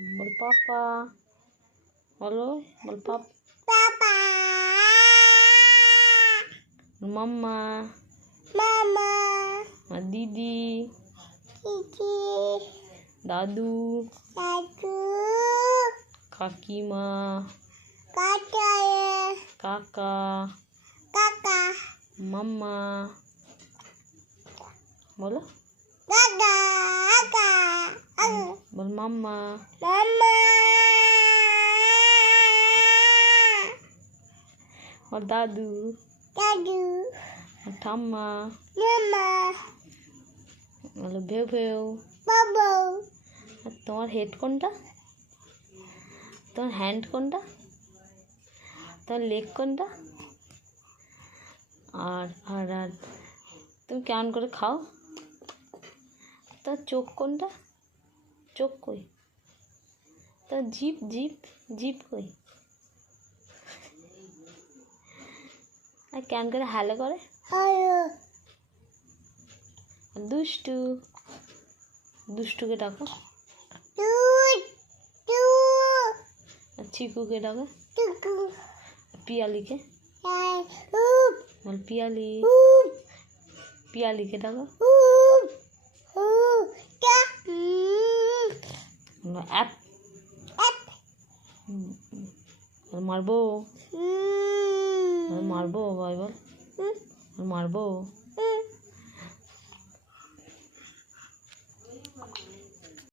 बोल पापा। बोलो बोल पापा। पापा। मम्मा। मम्मा। दीदी। दीदी। दादू। दादू। काकी माँ। काका। काका। काका। मम्मा। बोलो दादा। बोल मम्मा। मम्मा। और दादू। दादू। और ठाम्मा। मम्मा। बोलो भेव भेव। बाबू। আর তোমার হেড কোনটা? তোমার হ্যান্ড কোনটা? তোমার লেগ কোনটা? আর আর আর তুমি কেমন করে খাও? তোর চোখ কোনটা? চোখ কই? তোর জিভ জিভ জিভ কই? আর কেমন করে হ্যালো করে? দুষ্টু। দুষ্টুকে ডাকো। আর চিকুকে ডাকো। পিয়ালিকে বল পিয়ালি। পিয়ালিকে ডাকো। অ্যাপ। মারবো। মারবো ভাই বল। মারবো।